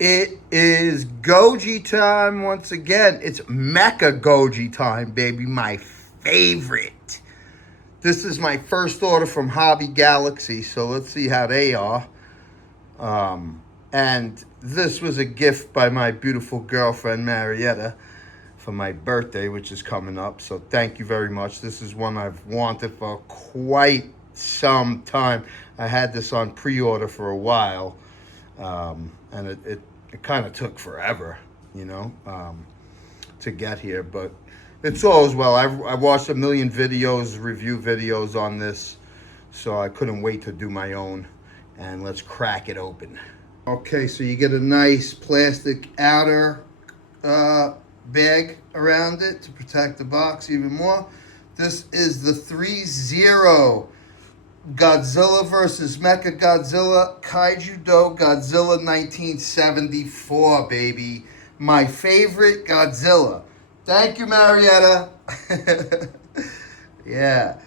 It is Goji time once again. It's Mechagoji time, baby. My favorite. This is my first order from Hobby Galaxy, so let's see how they are. And this was a gift by my beautiful girlfriend, Marietta, for my birthday, which is coming up. So thank you very much. This is one I've wanted for quite some time. I had this on pre-order for a while. And it kind of took forever, to get here, but it's all as well. I watched a million videos, review videos on this, so I couldn't wait to do my own, and let's crack it open. Okay, so you get a nice plastic outer bag around it to protect the box even more. This is the ThreeZero Godzilla versus Mechagodzilla, Kaiju Godzilla 1974, baby. My favorite Godzilla. Thank you, Marietta. Yeah.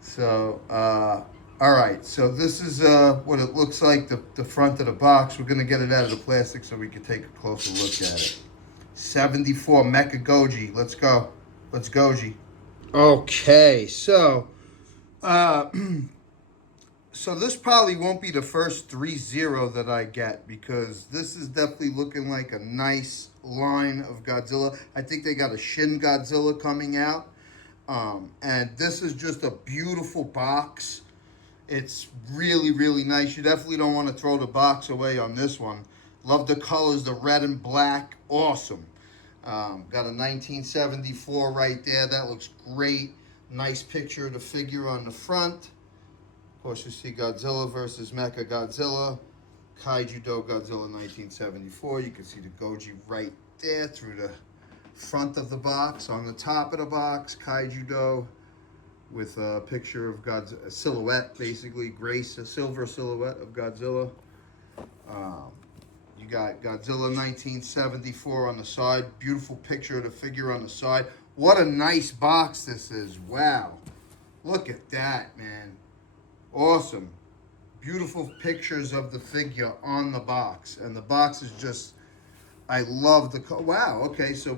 So, all right. So this is what it looks like, the front of the box. We're going to get it out of the plastic so we can take a closer look at it. 74 Mechagoji. Let's go. Let's Goji. Okay, so... So this probably won't be the first ThreeZero that I get, because this is definitely looking like a nice line of Godzilla. I think they got a Shin Godzilla coming out. And this is just a beautiful box. It's really, really nice. You definitely don't want to throw the box away on this one. Love the colors, the red and black. Awesome. Got a 1974 right there. That looks great. Nice picture of the figure on the front. Of course, you see Godzilla versus Mechagodzilla, Kaiju Godzilla 1974. You can see the Goji right there through the front of the box. On the top of the box, Kaiju with a picture of Godzilla, a silhouette, basically, a silver silhouette of Godzilla. You got Godzilla 1974 on the side. Beautiful picture of the figure on the side. What a nice box this is. Wow. Look at that, man. Awesome. Beautiful pictures of the figure on the box. And the box is just, I love the, wow, okay, so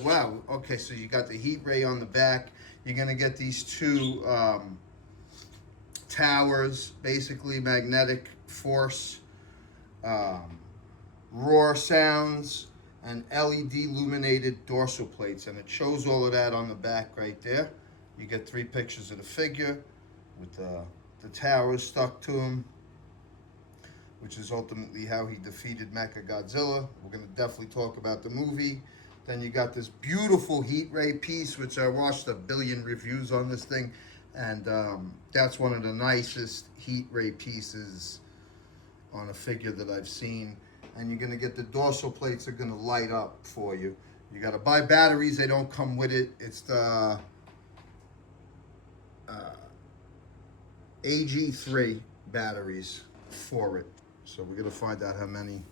you got the heat ray on the back. You're going to get these two towers, basically magnetic force, roar sounds, and LED illuminated dorsal plates. And it shows all of that on the back right there. You get 3 pictures of the figure with the towers stuck to him, which is ultimately how he defeated Mechagodzilla. We're going to definitely talk about the movie. Then you got this beautiful heat ray piece, which I watched a billion reviews on this thing, and that's one of the nicest heat ray pieces on a figure that I've seen. And you're going to get the dorsal plates are going to light up for you. You got to buy batteries. They don't come with it. It's the AG3 batteries for it. So we're going to find out how many.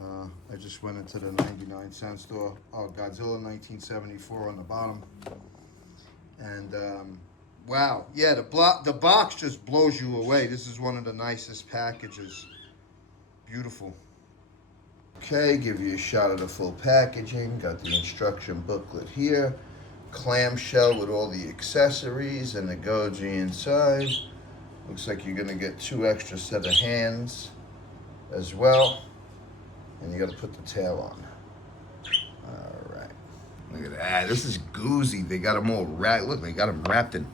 I just went into the 99-cent store. Oh, Godzilla 1974 on the bottom. And wow, yeah, the box just blows you away. This is one of the nicest packages. Beautiful. Okay, give you a shot of the full packaging. Got the instruction booklet here. Clamshell with all the accessories and the Goji inside. Looks like you're gonna get 2 extra set of hands as well. And you gotta put the tail on. All right. Look at that. This is goozy. They got them all wrapped. Look, they got them wrapped in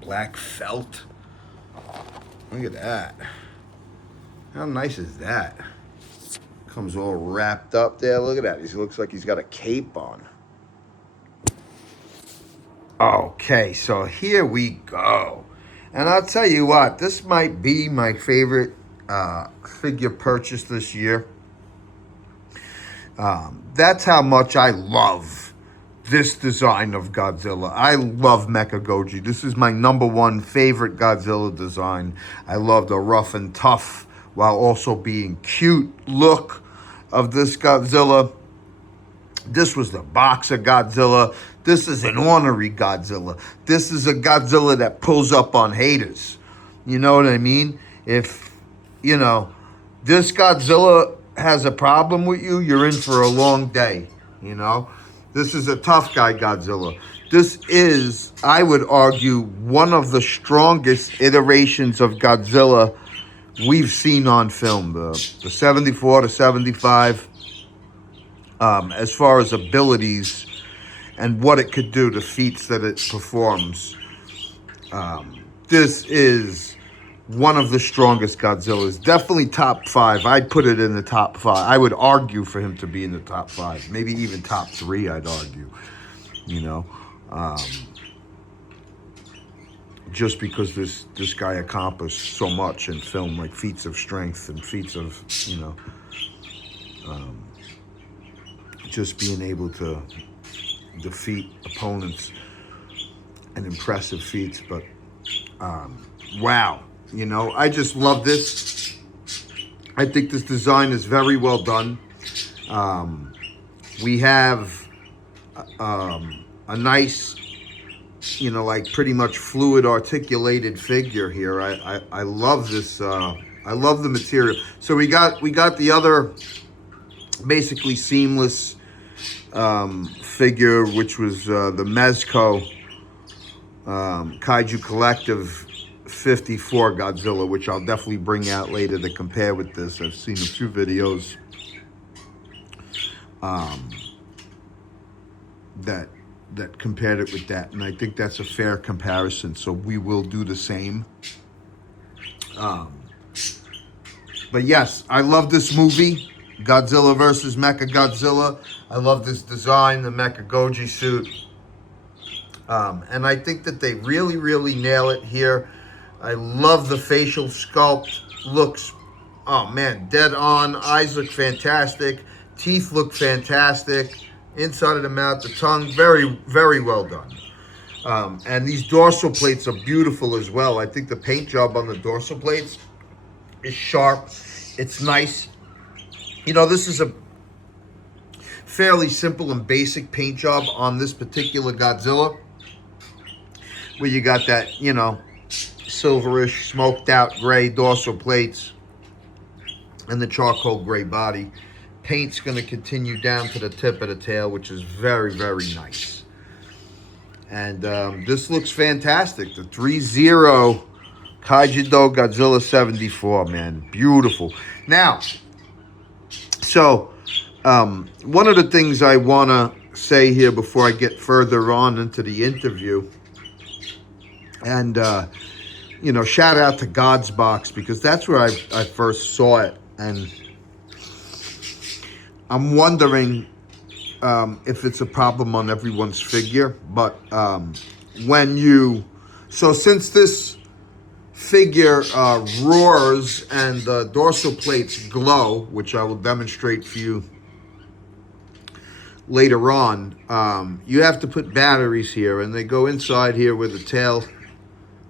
black felt. Look at that. How nice is that? Comes all wrapped up there. Look at that. He looks like he's got a cape on. Okay, so here we go. And I'll tell you what, this might be my favorite figure purchase this year. That's how much I love this design of Godzilla. I love Mechagoji. This is my #1 favorite Godzilla design. I love the rough and tough while also being cute look of this Godzilla. This was the boxer Godzilla. This is an ornery Godzilla. This is a Godzilla that pulls up on haters. You know what I mean? If, this Godzilla has a problem with you, you're in for a long day, you know? This is a tough guy, Godzilla. This is, I would argue, one of the strongest iterations of Godzilla we've seen on film. The 74 to 75, as far as abilities and what it could do, the feats that it performs. This is one of the strongest Godzillas. Definitely top 5. I'd put it in the top 5. I would argue for him to be in the top 5. Maybe even top 3, I'd argue. You know? Just because this guy accomplished so much in film, like feats of strength and feats of, you know, just being able to defeat opponents and impressive feats. But wow, you know, I just love this. I think this design is very well done. We have a nice, you know, like pretty much fluid articulated figure here. I love this. I love the material. So we got the other basically seamless figure, which was the Mezco Kaiju Collective 54 Godzilla, which I'll definitely bring out later to compare with this. I've seen a few videos that compared it with that, and I think that's a fair comparison, so we will do the same. But yes, I love this movie, Godzilla versus Mechagodzilla. I love this design, the Mechagodzilla suit. And I think that they really, really nail it here. I love the facial sculpt. Looks, oh man, dead on. Eyes look fantastic. Teeth look fantastic. Inside of the mouth, the tongue, very, very well done. And these dorsal plates are beautiful as well. I think the paint job on the dorsal plates is sharp. It's nice. You know, this is a fairly simple and basic paint job on this particular Godzilla, where you got that, you know, silverish, smoked out gray dorsal plates and the charcoal gray body. Paint's going to continue down to the tip of the tail, which is very, very nice. And this looks fantastic. The ThreeZero Kaiju Godzilla 74, man. Beautiful. Now, so one of the things I want to say here before I get further on into the interview, and, you know, shout out to God's Box, because that's where I first saw it. And I'm wondering if it's a problem on everyone's figure, but since this figure roars and the dorsal plates glow, which I will demonstrate for you later on, you have to put batteries here, and they go inside here where the tail,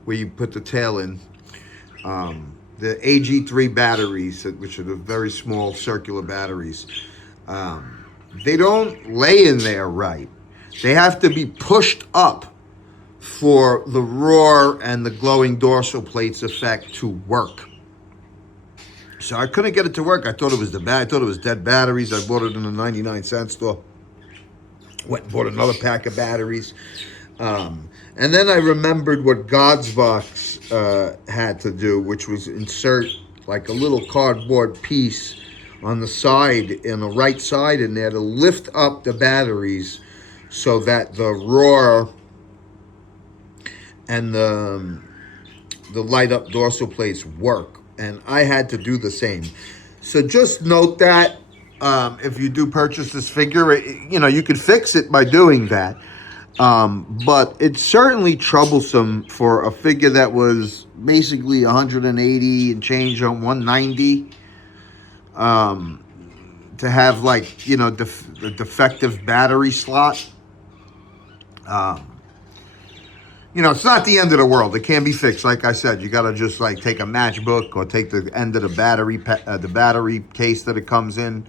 where you put the tail in. The AG3 batteries, which are the very small circular batteries, they don't lay in there right. They have to be pushed up for the roar and the glowing dorsal plates effect to work. So I couldn't get it to work. I thought it was I thought it was dead batteries. I bought it in a 99-cent store. Went and bought another pack of batteries. And then I remembered what God's Box had to do, which was insert like a little cardboard piece on the side, in the right side in there, to lift up the batteries so that the roar and the light up dorsal plates work. And I had to do the same. So just note that if you do purchase this figure, you know, you could fix it by doing that. But it's certainly troublesome for a figure that was basically 180 and change on 190. To have, like, you know, the defective battery slot. You know, it's not the end of the world. It can be fixed. Like I said, you got to just like take a matchbook or take the end of the battery case that it comes in,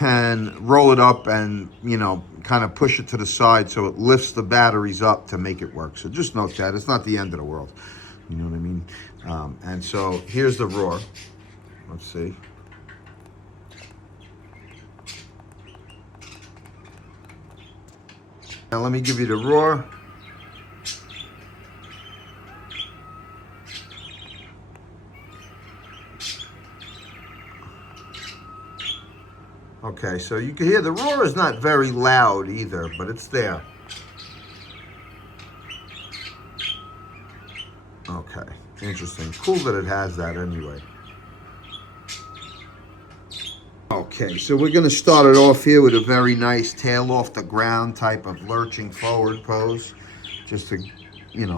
and roll it up and, you know, kind of push it to the side so it lifts the batteries up to make it work. So just note that. It's not the end of the world. You know what I mean? And so here's the roar. Let's see. Now let me give you the roar. Okay, so you can hear the roar is not very loud either, but it's there. Okay, interesting. Cool that it has that anyway. Okay, so we're going to start it off here with a very nice tail off the ground type of lurching forward pose. Just to,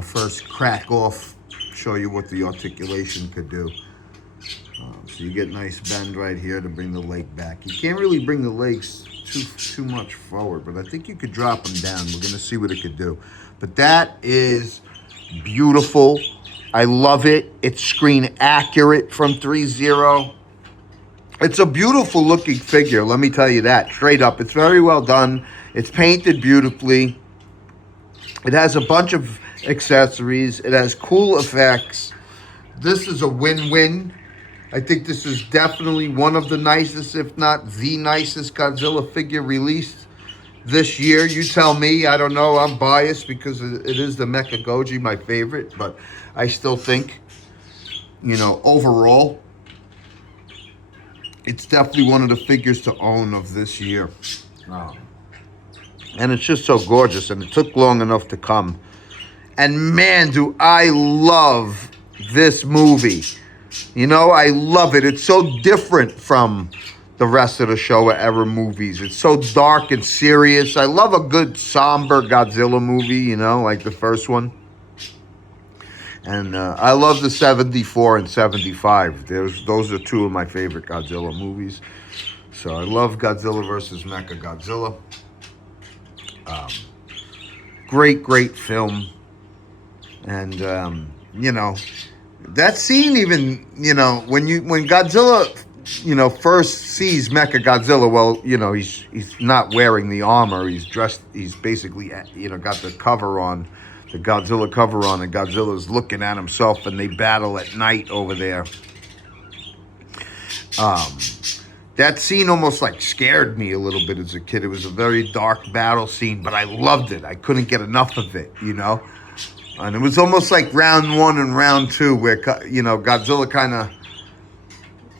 first crack off, show you what the articulation could do. So you get nice bend right here to bring the leg back. You can't really bring the legs too much forward, but I think you could drop them down. We're going to see what it could do. But that is beautiful. I love it. It's screen accurate from ThreeZero. It's a beautiful looking figure, let me tell you that, straight up. It's very well done. It's painted beautifully. It has a bunch of accessories. It has cool effects. This is a win-win. I think this is definitely one of the nicest, if not the nicest Godzilla figure released this year. You tell me. I don't know. I'm biased because it is the Mechagodzilla, my favorite. But I still think, overall, it's definitely one of the figures to own of this year. And it's just so gorgeous, and it took long enough to come. And man, do I love this movie. I love it. It's so different from the rest of the Showa era movies. It's so dark and serious. I love a good somber Godzilla movie, like the first one. And I love the 74 and 75. Those are two of my favorite Godzilla movies. So I love Godzilla versus Mechagodzilla. Great film. And, that scene even, when Godzilla, first sees Mechagodzilla, well, he's not wearing the armor. He's dressed, he's basically, got the cover on. The Godzilla cover on, and Godzilla's looking at himself, and they battle at night over there. That scene almost scared me a little bit as a kid. It was a very dark battle scene, but I loved it. I couldn't get enough of it, And it was almost like round one and round two, where Godzilla kind of,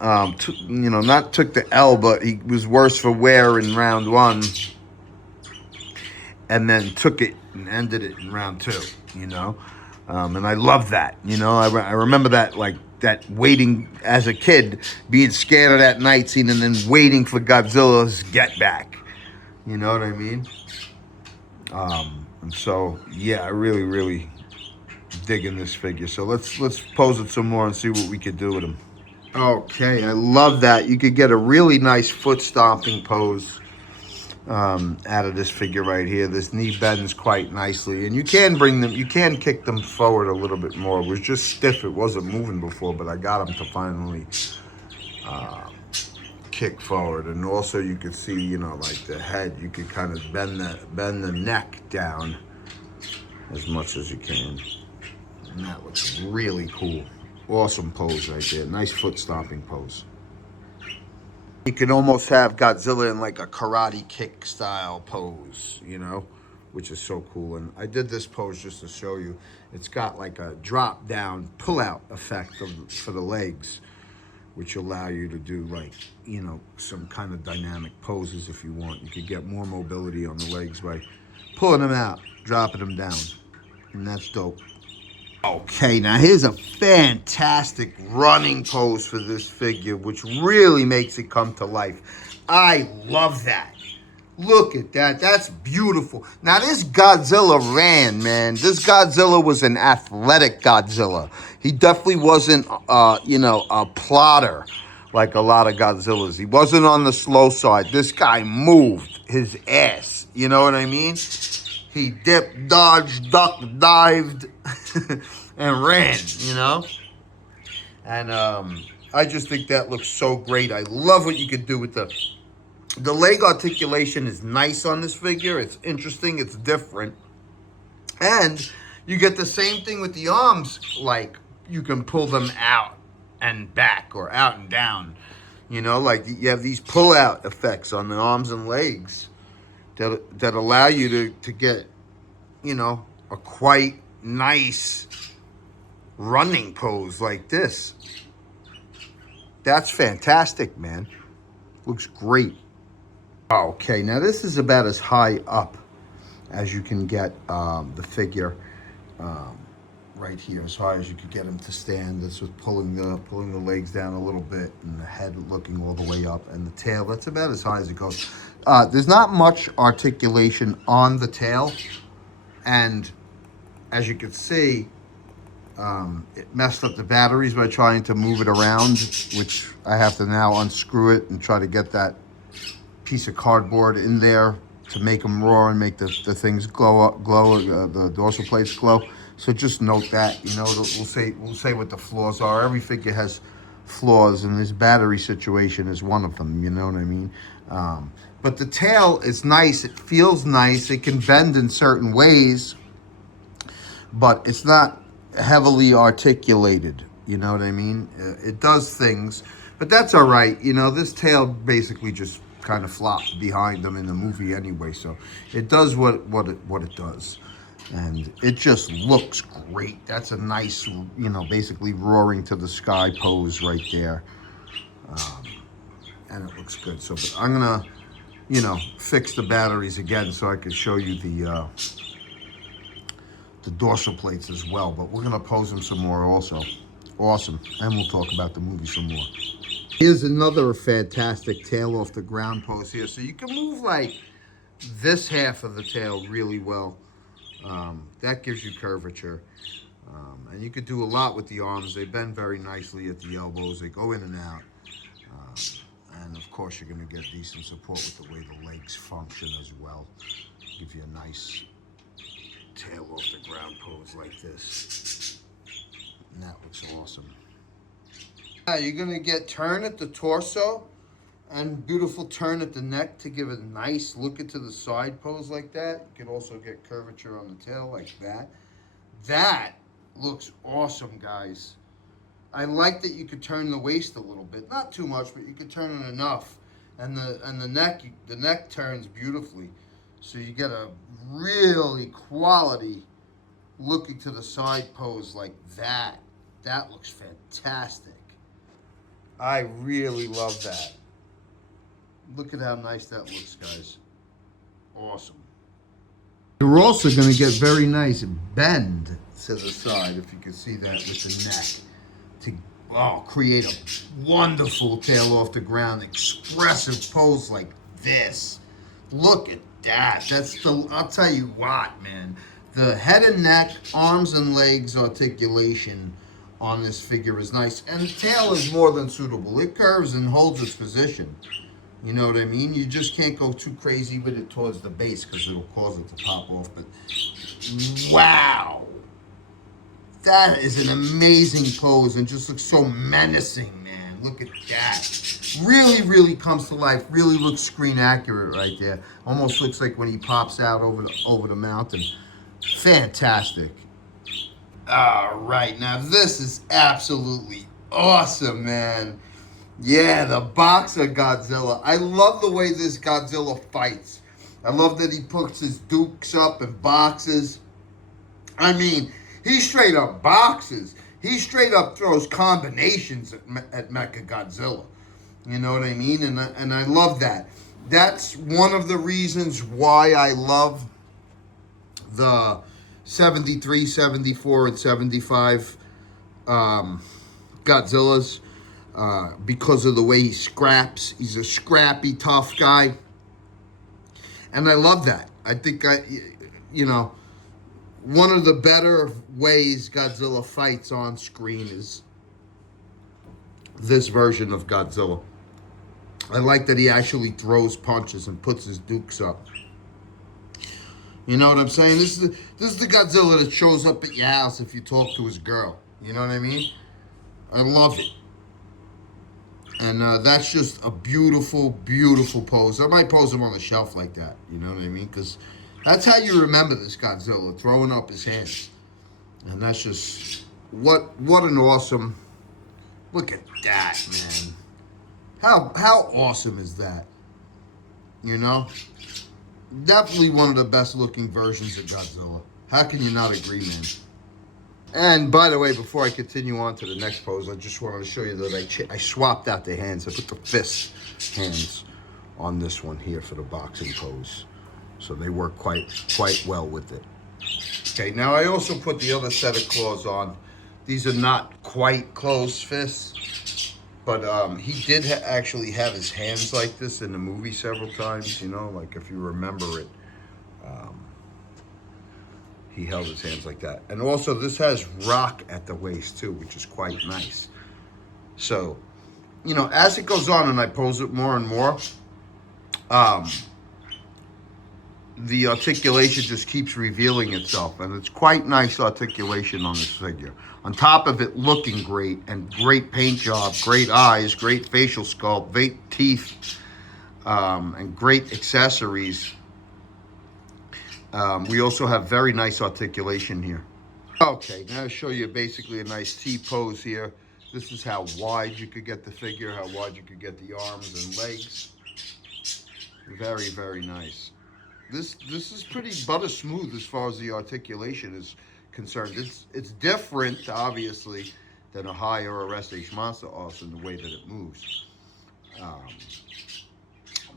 not took the L, but he was worse for wear in round one, and then took it and ended it in round two, and I love that, I remember that, that waiting as a kid, being scared of that night scene and then waiting for Godzilla's get back, you know what I mean? And so, yeah, I really digging this figure. So let's pose it some more and see what we could do with him. Okay, I love that. You could get a really nice foot stomping pose out of this figure right here. This knee bends quite nicely, and you can kick them forward a little bit more. It was just stiff. It wasn't moving before, but I got them to finally kick forward. And also you could see, the head, you could kind of bend the neck down as much as you can. And that looks really cool. Awesome pose right there. Nice foot stomping pose. You can almost have Godzilla in a karate kick style pose, which is so cool. And I did this pose just to show you. It's got a drop down pull out effect for the legs, which allow you to do some kind of dynamic poses if you want. You could get more mobility on the legs by pulling them out, dropping them down. And that's dope. Okay, now here's a fantastic running pose for this figure, which really makes it come to life. I love that. Look at that. That's beautiful. Now, this Godzilla ran, man. This Godzilla was an athletic Godzilla. He definitely wasn't, a plotter like a lot of Godzillas. He wasn't on the slow side. This guy moved his ass. You know what I mean? He dipped, dodged, ducked, dived, and ran, And I just think that looks so great. I love what you could do with the leg articulation is nice on this figure. It's interesting. It's different. And you get the same thing with the arms. You can pull them out and back or out and down. You have these pull-out effects on the arms and legs that allow you to get, you know, a quite nice running pose like this. That's fantastic, man. Looks great. Okay, now this is about as high up as you can get the figure. Right here, as high as you could get him to stand. This was pulling the legs down a little bit, and the head looking all the way up, and the tail. That's about as high as it goes. There's not much articulation on the tail, and as you can see, it messed up the batteries by trying to move it around, which I have to now unscrew it and try to get that piece of cardboard in there to make them roar and make the things glow, the dorsal plates glow. So just note that, you know, we'll say what the flaws are. Every figure has flaws, and this battery situation is one of them, you know what I mean? But the tail is nice. It feels nice. It can bend in certain ways, but it's not heavily articulated, you know what I mean? It does things, but that's all right. You know, this tail basically just kind of flopped behind them in the movie anyway, so it does what it does. And it just looks great. That's a nice, you know, basically roaring to the sky pose right there. And it looks good. So but I'm gonna, you know, fix the batteries again so I can show you the dorsal plates as well. But we're gonna pose them some more also. Awesome. And we'll talk about the movie some more. Here's another fantastic tail off the ground pose here. So you can move like this half of the tail really well. That gives you curvature. And you could do a lot with the arms. They bend very nicely at the elbows. They go in and out. And of course, you're going to get decent support with the way the legs function as well. Give you a nice tail off the ground pose like this. And that looks awesome. Now you're going to get turn at the torso and beautiful turn at the neck to give a nice look into the side pose like that. You can also get curvature on the tail like that. That looks awesome, guys. I like that you could turn the waist a little bit. Not too much, but you could turn it enough. And the neck turns beautifully. So you get a really quality looking to the side pose like that. That looks fantastic. I really love that. Look at how nice that looks, guys. Awesome. You're also going to get very nice bend to the side, if you can see that with the neck, to create a wonderful tail off the ground, expressive pose like this. Look at that. I'll tell you what, man. The head and neck, arms and legs articulation on this figure is nice. And the tail is more than suitable. It curves and holds its position. You know what I mean? You just can't go too crazy with it towards the base because it'll cause it to pop off. But wow. That is an amazing pose and just looks so menacing, man. Look at that. Really, really comes to life. Really looks screen accurate right there. Almost looks like when he pops out over the mountain. Fantastic. All right, now this is absolutely awesome, man. Yeah, the boxer Godzilla. I love the way this Godzilla fights. I love that he puts his dukes up and boxes. I mean, he straight up boxes. He straight up throws combinations at Mechagodzilla. You know what I mean? And I love that. That's one of the reasons why I love the 73, 74, and 75 Godzillas. Because of the way he scraps. He's a scrappy, tough guy. And I love that. I think, you know, one of the better ways Godzilla fights on screen is this version of Godzilla. I like that he actually throws punches and puts his dukes up. You know what I'm saying? This is the Godzilla that shows up at your house if you talk to his girl. You know what I mean? I love it. And that's just a beautiful, beautiful pose. I might pose him on the shelf like that. You know what I mean? Because that's how you remember this Godzilla, throwing up his hands. And that's just, what an awesome, look at that, man. How awesome is that? You know? Definitely one of the best looking versions of Godzilla. How can you not agree, man? And by the way, before I continue on to the next pose, I just wanted to show you that I swapped out the hands. I put the fist hands on this one here for the boxing pose. So they work quite well with it. Okay, now I also put the other set of claws on. These are not quite closed fists, but he did actually have his hands like this in the movie several times, you know, like if you remember it. He held his hands like that. And also this has rock at the waist too, which is quite nice. So, you know, as it goes on and I pose it more and more, the articulation just keeps revealing itself, and it's quite nice articulation on this figure. On top of it looking great, and great paint job, great eyes, great facial sculpt, great teeth, and great accessories. We also have very nice articulation here. Okay, now to show you basically a nice T pose here. This is how wide you could get the figure, how wide you could get the arms and legs. Very, very nice. This is pretty butter smooth as far as the articulation is concerned. It's different, obviously, than a high or a SH Monster also in the way that it moves.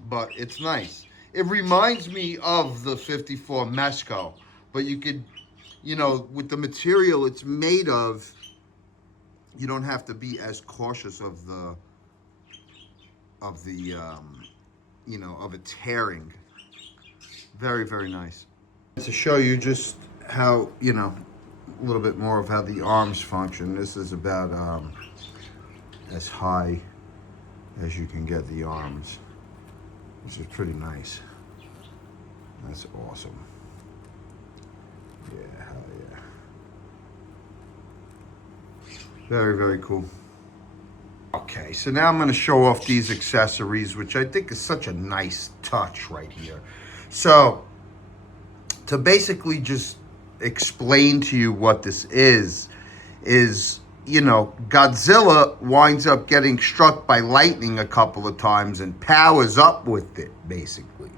But it's nice. It reminds me of the 54 Mezco, but you could, you know, with the material it's made of, you don't have to be as cautious of the you know, of it tearing. Very, very nice. To show you just how, you know, a little bit more of how the arms function. This is about as high as you can get the arms, which is pretty nice. That's awesome. Yeah, hell yeah. Very, very cool. Okay, so now I'm going to show off these accessories, which I think is such a nice touch right here. So, to basically just explain to you what this is, you know, Godzilla winds up getting struck by lightning a couple of times and powers up with it, basically,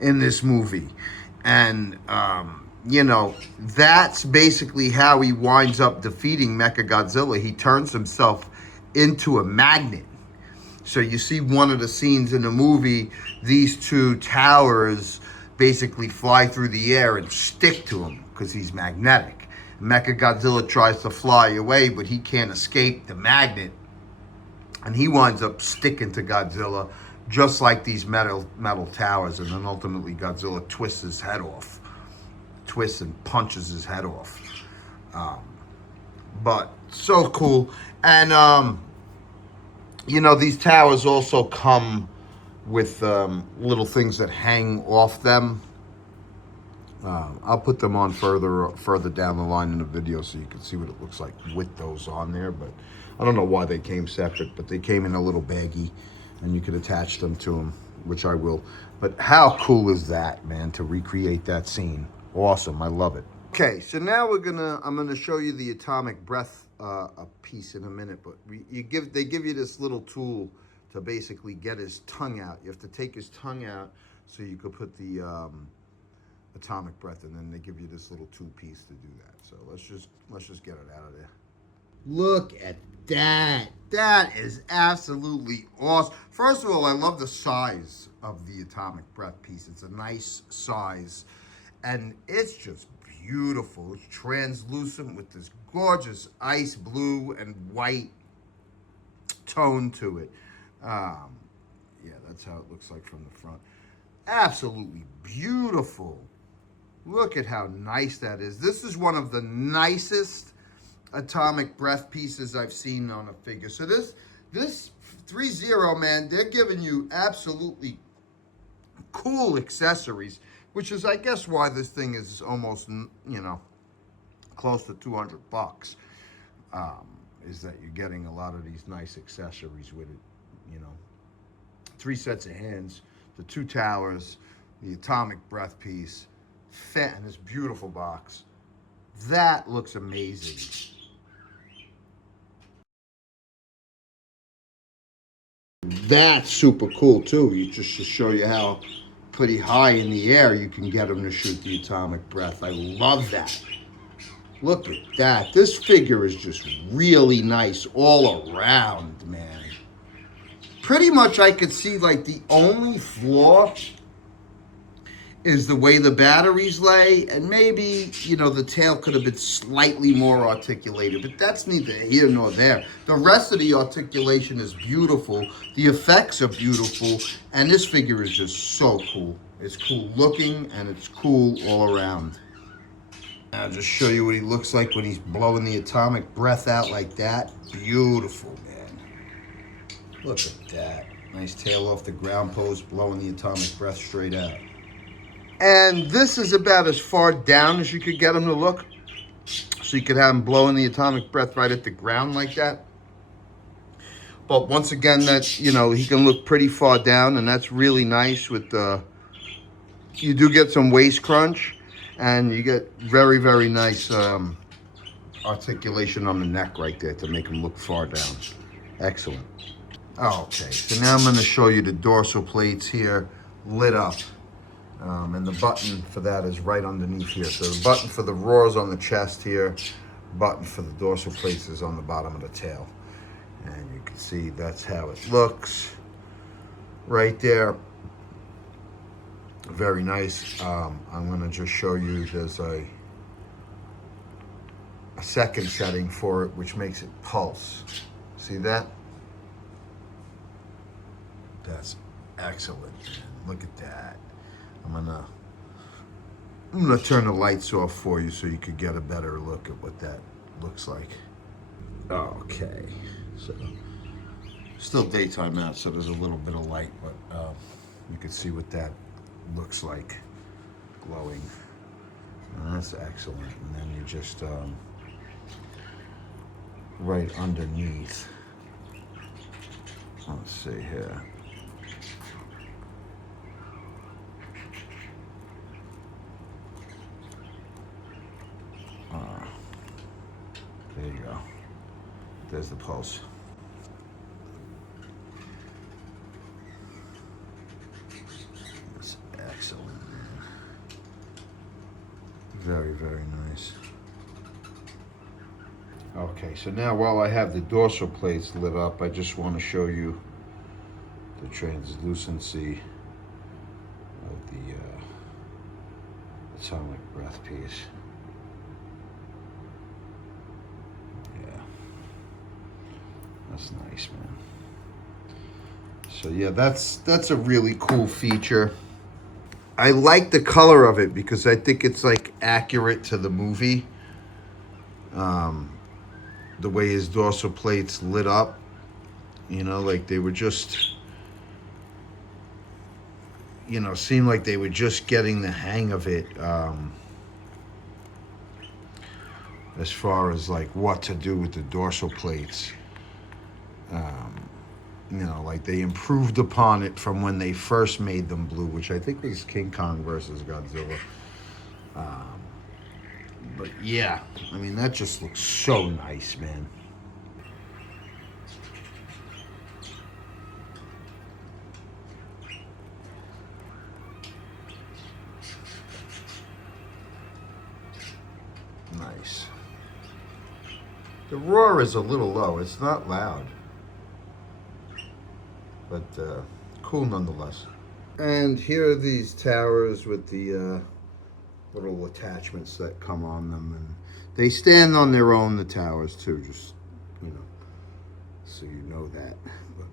in this movie. And, you know, that's basically how he winds up defeating Mechagodzilla. He turns himself into a magnet. So you see one of the scenes in the movie, these two towers basically fly through the air and stick to him because he's magnetic. Mechagodzilla tries to fly away, but he can't escape the magnet, and he winds up sticking to Godzilla just like these metal towers, and then ultimately Godzilla twists his head off. Twists and punches his head off. But so cool. And you know, these towers also come with little things that hang off them. I'll put them on further down the line in the video so you can see what it looks like with those on there. But I don't know why they came separate, but they came in a little baggie, and you could attach them to them, which I will. But how cool is that, man, to recreate that scene? Awesome, I love it. Okay, so now I'm gonna show you the atomic breath a piece in a minute, but they give you this little tool to basically get his tongue out. You have to take his tongue out so you could put the atomic breath, and then they give you this little tool piece to do that. So let's just get it out of there. Look at that. That is absolutely awesome. First of all, I love the size of the atomic breath piece. It's a nice size, and it's just beautiful. It's translucent with this gorgeous ice blue and white tone to it. Yeah, that's how it looks like from the front. Absolutely beautiful. Look at how nice that is. This is one of the nicest atomic breath pieces I've seen on a figure. So this ThreeZero, man, they're giving you absolutely cool accessories, which is, I guess, why this thing is almost, you know, close to 200 bucks. Is that you're getting a lot of these nice accessories with it, you know. 3 sets of hands, the 2 towers, the atomic breath piece, fit in this beautiful box. That looks amazing. That's super cool too. You just to show you how pretty high in the air, you can get him to shoot the atomic breath. I love that. Look at that. This figure is just really nice all around, man. Pretty much I could see like the only flaw is the way the batteries lay, and maybe, you know, the tail could have been slightly more articulated, but that's neither here nor there. The rest of the articulation is beautiful, the effects are beautiful, and this figure is just so cool. It's cool looking, and it's cool all around. I'll just show you what he looks like when he's blowing the atomic breath out like that. Beautiful, man. Look at that. Nice tail off the ground post, blowing the atomic breath straight out. And this is about as far down as you could get him to look. So you could have him blowing the atomic breath right at the ground like that. But once again, that, you know, he can look pretty far down, and that's really nice with the, you do get some waist crunch, and you get very, very nice articulation on the neck right there to make him look far down. Excellent. Okay, so now I'm going to show you the dorsal plates here lit up. And the button for that is right underneath here. So the button for the roars on the chest here, button for the dorsal plates is on the bottom of the tail. And you can see that's how it looks right there. Very nice. I'm gonna just show you there's a second setting for it, which makes it pulse. See that? That's excellent. Look at that. I'm gonna turn the lights off for you so you could get a better look at what that looks like. Okay, so still daytime out, so there's a little bit of light, but you can see what that looks like glowing. And that's excellent. And then you just right underneath. Let's see here. There you go. There's the pulse. That's excellent, man. Very, very nice. Okay, so now while I have the dorsal plates lit up, I just want to show you the translucency of the atomic breath piece. That's nice, man. So yeah, that's a really cool feature. I like the color of it because I think it's like accurate to the movie. The way his dorsal plates lit up, you know, like they were just, you know, seemed like they were just getting the hang of it. As far as like what to do with the dorsal plates. You know, like they improved upon it from when they first made them blue, which I think was King Kong versus Godzilla. But yeah, I mean, that just looks so nice, man. Nice. The roar is a little low. It's not loud. But cool nonetheless. And here are these towers with the little attachments that come on them, and they stand on their own, the towers too, just, you know, so you know that. But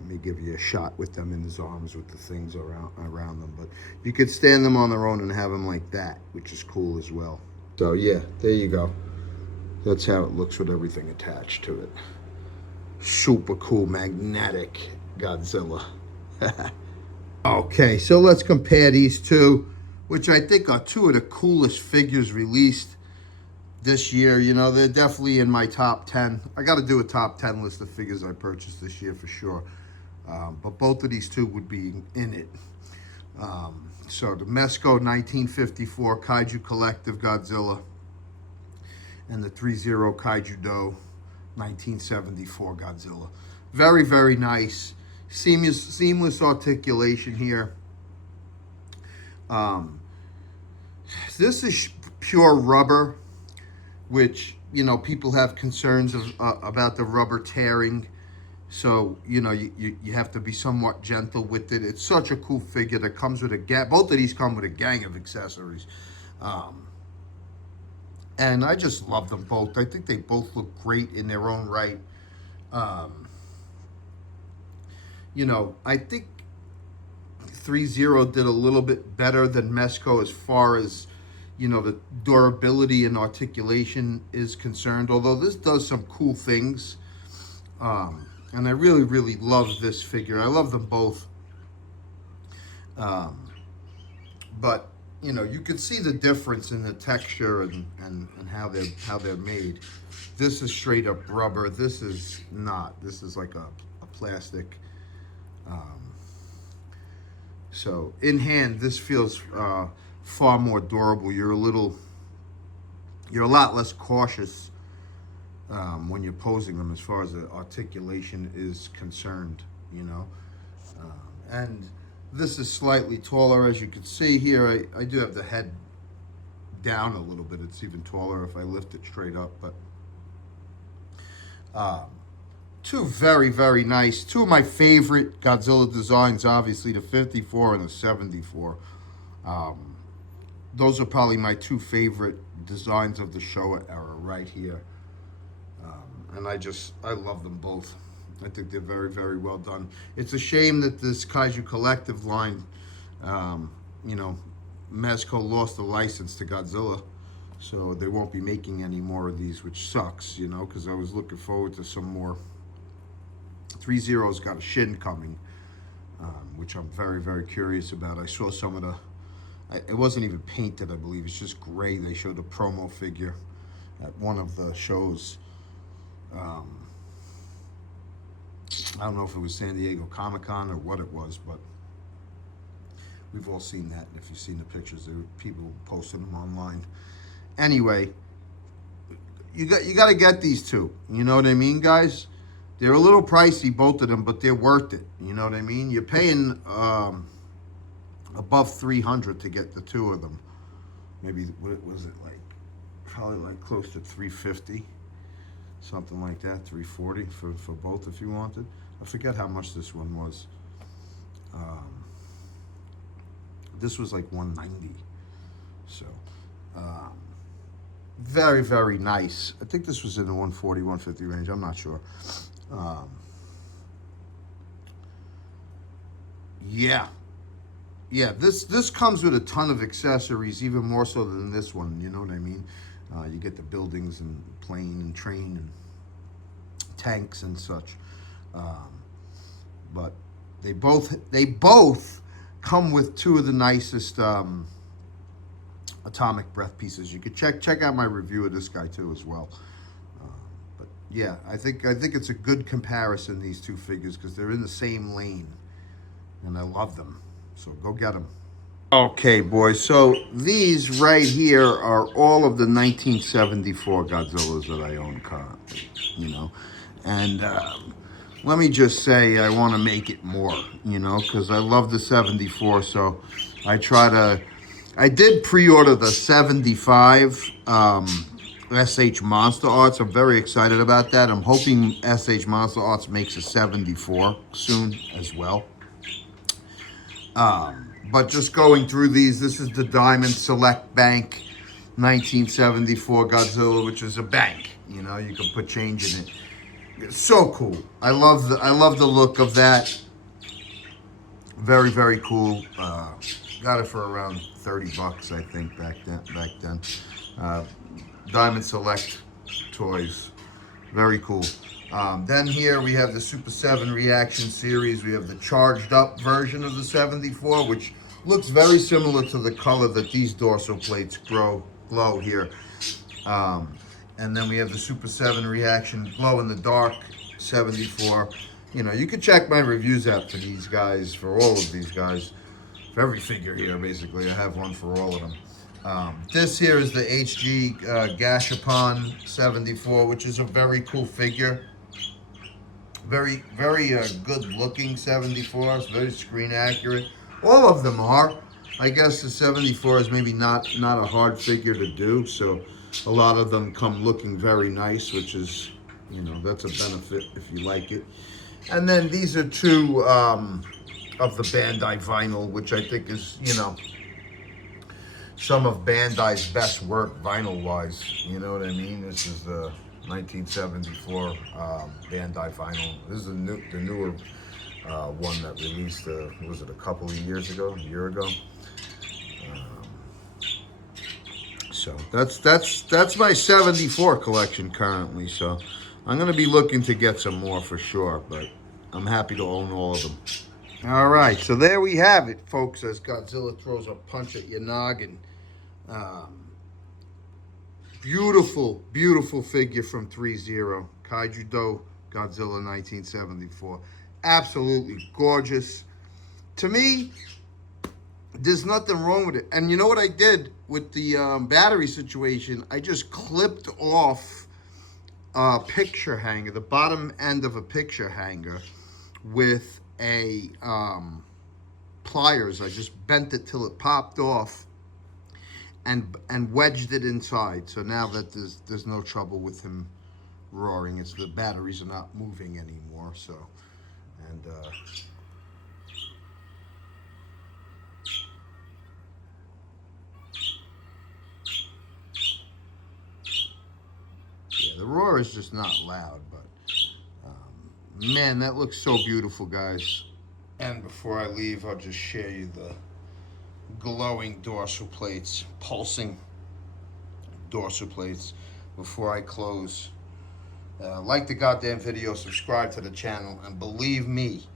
let me give you a shot with them in his arms with the things around them. But you could stand them on their own and have them like that, which is cool as well. So yeah, there you go. That's how it looks with everything attached to it. Super cool, magnetic Godzilla. Okay, so let's compare these two, which I think are two of the coolest figures released this year. You know, they're definitely in my top 10. I got to do a top 10 list of figures I purchased this year for sure. But both of these two would be in it. So the Mezco 1954 Kaiju Collective Godzilla and the ThreeZero Kaiju Do 1974 Godzilla. Very, very nice. Seamless articulation here. Um, this is pure rubber, which, you know, people have concerns about the rubber tearing. So, you know, you have to be somewhat gentle with it. It's such a cool figure that comes with a gang. Both of these come with a gang of accessories. Um, and I just love them both. I think they both look great in their own right. Um, you know, I think ThreeZero did a little bit better than Mezco as far as, you know, the durability and articulation is concerned. Although this does some cool things. And I really, really love this figure. I love them both. Um, but you know, you can see the difference in the texture and how they're made. This is straight up rubber. This is not. This is like a plastic. Um, so in hand, this feels far more durable. You're a lot less cautious when you're posing them as far as the articulation is concerned, you know. And this is slightly taller, as you can see here. I do have the head down a little bit. It's even taller if I lift it straight up. But two very, very nice. Two of my favorite Godzilla designs, obviously, the 54 and the 74. Those are probably my two favorite designs of the Showa era right here. And I love them both. I think they're very, very well done. It's a shame that this Kaiju Collective line, you know, Mezco lost the license to Godzilla, so they won't be making any more of these, which sucks, you know, because I was looking forward to some more. ThreeZero's got a Shin coming, which I'm very, very curious about. I saw some of it wasn't even painted, I believe. It's just gray. They showed a promo figure at one of the shows. I don't know if it was San Diego Comic-Con or what it was, but we've all seen that. If you've seen the pictures, there were people posting them online. Anyway, you got to get these two. You know what I mean, guys? They're a little pricey, both of them, but they're worth it. You know what I mean? You're paying above $300 to get the two of them. Maybe what was it like? Probably like close to $350. Something like that, $340 for both if you wanted. I forget how much this one was. This was like $190. So, very, very nice. I think this was in the $140, $150 range. I'm not sure. Yeah. This comes with a ton of accessories, even more so than this one. You know what I mean? You get the buildings and plane and train and tanks and such. But they both come with two of the nicest atomic breath pieces. You could check out my review of this guy too as well. But yeah, I think it's a good comparison, these two figures, because they're in the same lane, and I love them. So go get them. Okay, boys, so these right here are all of the 1974 Godzillas that I own currently, you know. And let me just say I want to make it more, you know, because I love the 74, so I did pre-order the 75 SH Monster Arts. I'm very excited about that. I'm hoping SH Monster Arts makes a 74 soon as well. But just going through these, this is the Diamond Select Bank 1974 Godzilla, which is a bank. You know, you can put change in it. It's so cool. I love the look of that. Very, very cool. Got it for around $30, I think, back then. Diamond Select toys. Very cool. Then here we have the Super 7 Reaction Series. We have the charged up version of the 74, which looks very similar to the color that these dorsal plates glow here. And then we have the Super 7 Reaction Glow in the Dark 74. You know, you can check my reviews out for these guys, for all of these guys. For every figure here, basically. I have one for all of them. This here is the HG Gashapon 74, which is a very cool figure. Very, very good looking 74. It's very screen accurate. All of them are. I guess the 74 is maybe not a hard figure to do, so a lot of them come looking very nice, which is, you know, that's a benefit if you like it. And then these are two of the Bandai vinyl, which I think is, you know, some of Bandai's best work vinyl-wise. You know what I mean? This is the 1974 Bandai vinyl. This is the newer one that released, was it a couple of years ago, a year ago? So that's my 74 collection currently. So I'm gonna be looking to get some more for sure, but I'm happy to own all of them. All right, so there we have it, folks. As Godzilla throws a punch at your noggin. Beautiful, beautiful figure from ThreeZero. Kaiju Do Godzilla 1974. Absolutely gorgeous. To me, there's nothing wrong with it. And you know what I did with the battery situation? I just clipped off a picture hanger, the bottom end of a picture hanger, with a pliers. I just bent it till it popped off and wedged it inside. So now that there's no trouble with him roaring. It's the batteries are not moving anymore. So, and yeah, the roar is just not loud, but man, that looks so beautiful, guys. And before I leave, I'll just share you the glowing dorsal plates, pulsing dorsal plates before I close. Like the goddamn video, subscribe to the channel, and believe me,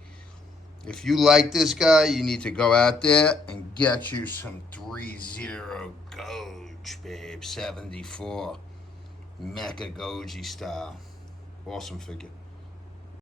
if you like this guy, you need to go out there and get you some ThreeZero Goj, babe, 74 Mechagodzilla style. Awesome figure.